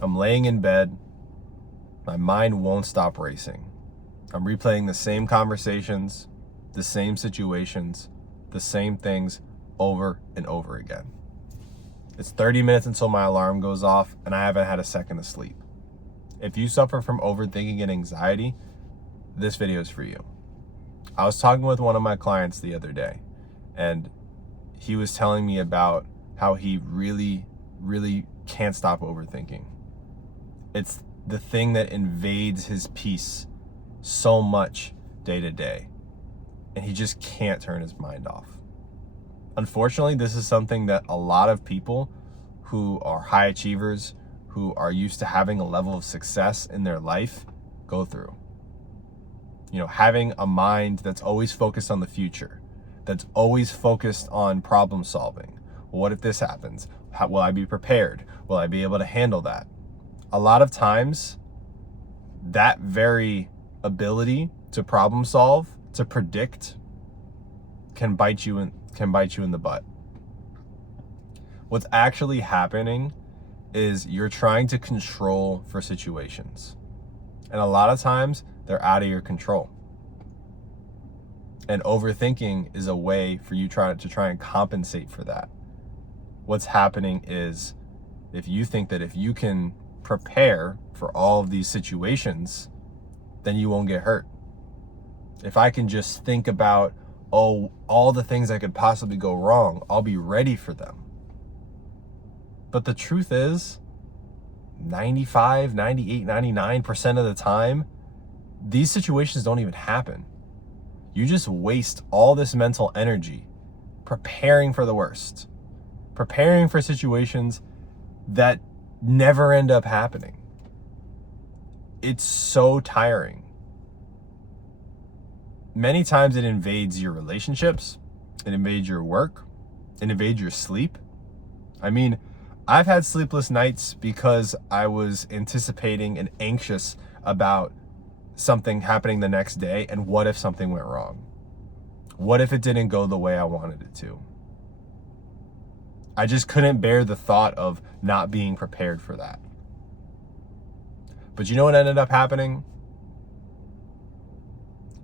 I'm laying in bed. My mind won't stop racing. I'm replaying the same conversations, the same situations, the same things over and over again. It's 30 minutes until my alarm goes off, and I haven't had a second of sleep. If you suffer from overthinking and anxiety, this video is for you. I was talking with one of my clients the other day, and he was telling me about how he really can't stop overthinking. It's the thing that invades his peace so much day to day, and he just can't turn his mind off. Unfortunately, this is something that a lot of people who are high achievers, who are used to having a level of success in their life, go through. You know, having a mind that's always focused on the future, that's always focused on problem solving. What if this happens? How will I be prepared? Will I be able to handle that? A lot of times, that very ability to problem solve, to predict, can bite you in the butt. What's actually happening is you're trying to control for situations. And a lot of times they're out of your control. And overthinking is a way for you to try and compensate for that. What's happening is, if you think that if you can prepare for all of these situations, then you won't get hurt. If I can just think about, all the things that could possibly go wrong, I'll be ready for them. But the truth is, 95, 98, 99% of the time, these situations don't even happen. You just waste all this mental energy preparing for the worst, preparing for situations that never end up happening. It's so tiring. Many times it invades your relationships, it invades your work, it invades your sleep. I mean, I've had sleepless nights because I was anticipating and anxious about something happening the next day, and what if something went wrong? What if it didn't go the way I wanted it to? I just couldn't bear the thought of not being prepared for that. But you know what ended up happening?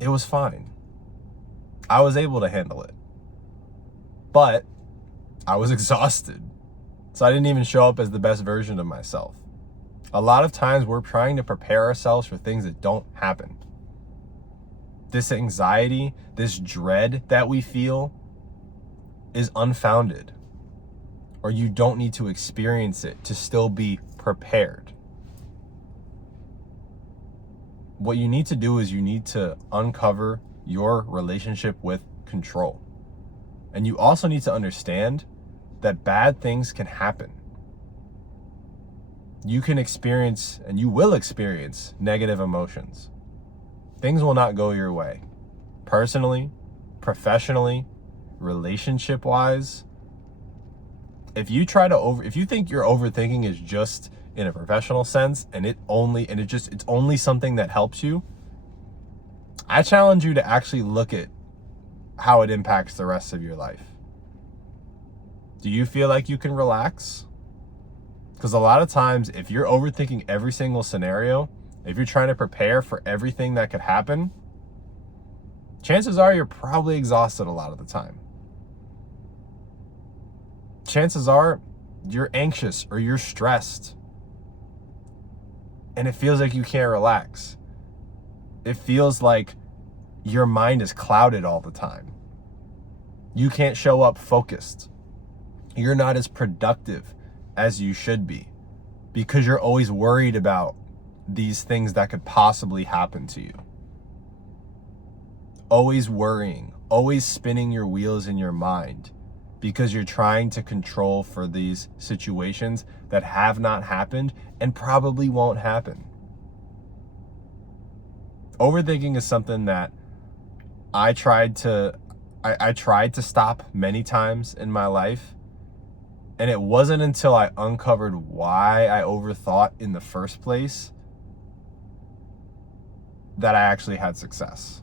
It was fine. I was able to handle it. But I was exhausted. So I didn't even show up as the best version of myself. A lot of times we're trying to prepare ourselves for things that don't happen. This anxiety, this dread that we feel is unfounded. Or you don't need to experience it to still be prepared. What you need to do is you need to uncover your relationship with control. And you also need to understand that bad things can happen. You can experience, and you will experience, negative emotions. Things will not go your way. Personally, professionally, relationship-wise. If you think your overthinking is just in a professional sense, and it's only something that helps you, I challenge you to actually look at how it impacts the rest of your life. Do you feel like you can relax? Because a lot of times, if you're overthinking every single scenario, if you're trying to prepare for everything that could happen, chances are you're probably exhausted a lot of the time. Chances are you're anxious or you're stressed. And it feels like you can't relax. It feels like your mind is clouded all the time. You can't show up focused. You're not as productive as you should be because you're always worried about these things that could possibly happen to you. Always worrying, always spinning your wheels in your mind because you're trying to control for these situations that have not happened and probably won't happen. Overthinking is something that I tried to stop many times in my life. And it wasn't until I uncovered why I overthought in the first place that I actually had success.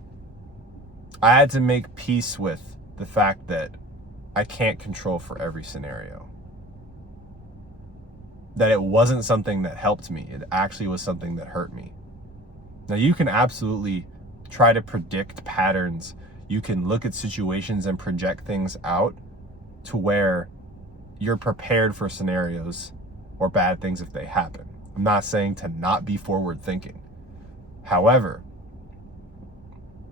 I had to make peace with the fact that I can't control for every scenario. that it wasn't something that helped me. It actually was something that hurt me. Now, you can absolutely try to predict patterns. You can look at situations and project things out to where you're prepared for scenarios or bad things if they happen. I'm not saying to not be forward thinking. However,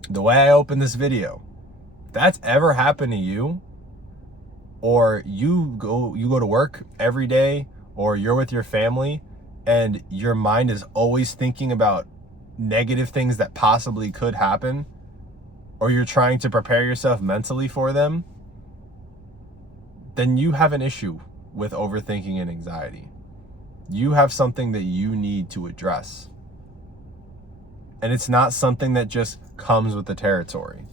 the way I open this video, if that's ever happened to you, or you go to work every day, or you're with your family and your mind is always thinking about negative things that possibly could happen, or you're trying to prepare yourself mentally for them, then you have an issue with overthinking and anxiety. You have something that you need to address. And it's not something that just comes with the territory.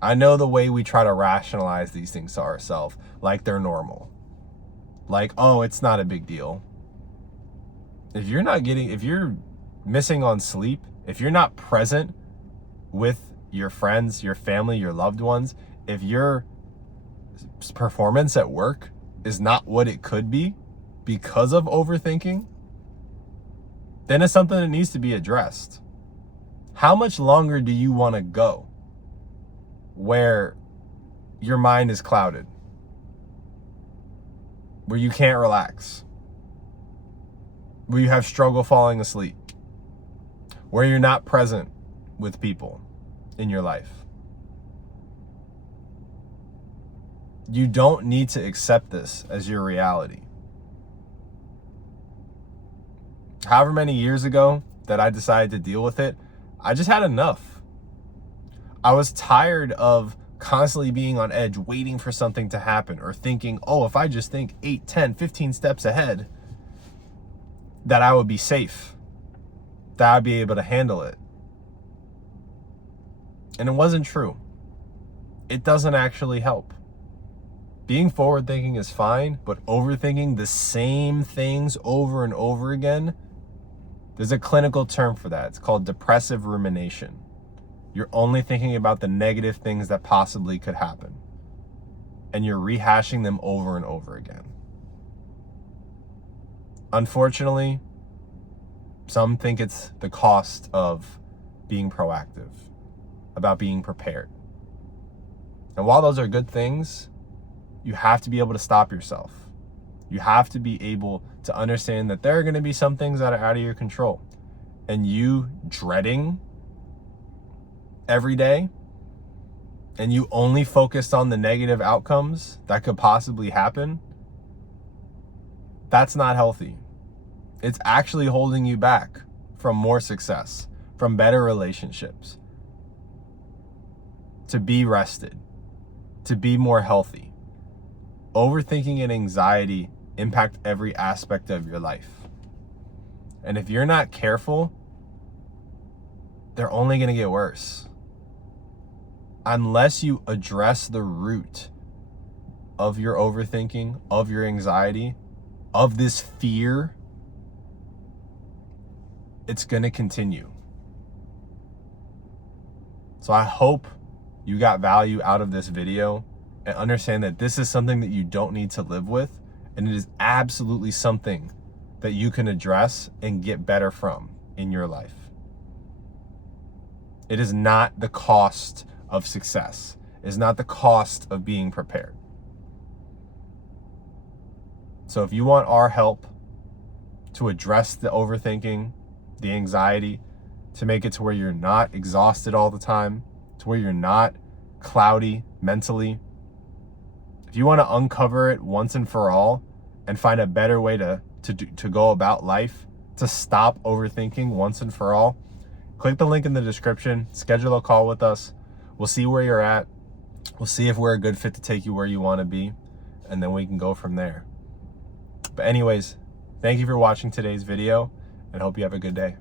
I know the way we try to rationalize these things to ourselves, like they're normal. Like, oh, it's not a big deal. If you're missing on sleep, if you're not present with your friends, your family, your loved ones, if your performance at work is not what it could be because of overthinking, then it's something that needs to be addressed. How much longer do you want to go where your mind is clouded, where you can't relax, where you have struggle falling asleep, where you're not present with people in your life? You don't need to accept this as your reality. However many years ago that I decided to deal with it, I just had enough. I was tired of constantly being on edge, waiting for something to happen, or thinking, oh, if I just think 8, 10, 15 steps ahead, that I would be safe, that I'd be able to handle it. And it wasn't true. It doesn't actually help. Being forward thinking is fine, but overthinking the same things over and over again, there's a clinical term for that. It's called depressive rumination. You're only thinking about the negative things that possibly could happen, and you're rehashing them over and over again. Unfortunately, some think it's the cost of being proactive, about being prepared. And while those are good things, you have to be able to stop yourself. You have to be able to understand that there are going to be some things that are out of your control. And you dreading every day, and you only focused on the negative outcomes that could possibly happen, that's not healthy. It's actually holding you back from more success, from better relationships, to be rested, to be more healthy. Overthinking and anxiety impact every aspect of your life. And if you're not careful, they're only going to get worse. Unless you address the root of your overthinking, of your anxiety, of this fear, it's going to continue. So I hope you got value out of this video and understand that this is something that you don't need to live with, and it is absolutely something that you can address and get better from in your life. It is not the cost of success. It is not the cost of being prepared. So if you want our help to address the overthinking, the anxiety, to make it to where you're not exhausted all the time, to where you're not cloudy mentally, if you want to uncover it once and for all and find a better way to go about life, to stop overthinking once and for all, click the link in the description, schedule a call with us. We'll see where you're at. We'll see if we're a good fit to take you where you want to be, and then we can go from there. But anyways, thank you for watching today's video, and hope you have a good day.